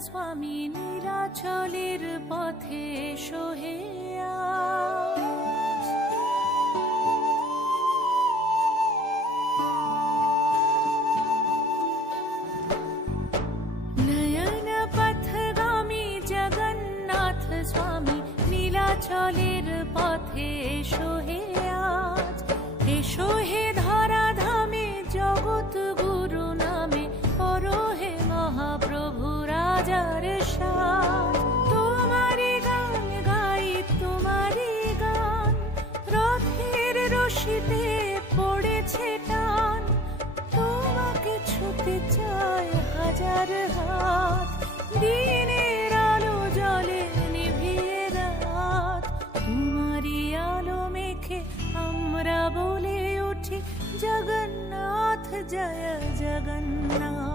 स्वामी नीलाचलेर पथे एसो हे आज। नयन पथगामी जगन्नाथ स्वामी नीलाचलेर पथे एसो हे आज। एसो हे धराधामे जगत गुरु नामे परो हे महाप्रभु राजार साज। तुम्हारी गान गाई तुम्हारी गान रथेर रशिते पड़ेछे टान। তোমাকে ছুতে চায় হাজার হাত দিনের আলো জলে নিভিয়ে রাত। তোমারই আলো মেখে আমরা বলে উঠি জগন্নাথ জয় জগন্নাথ।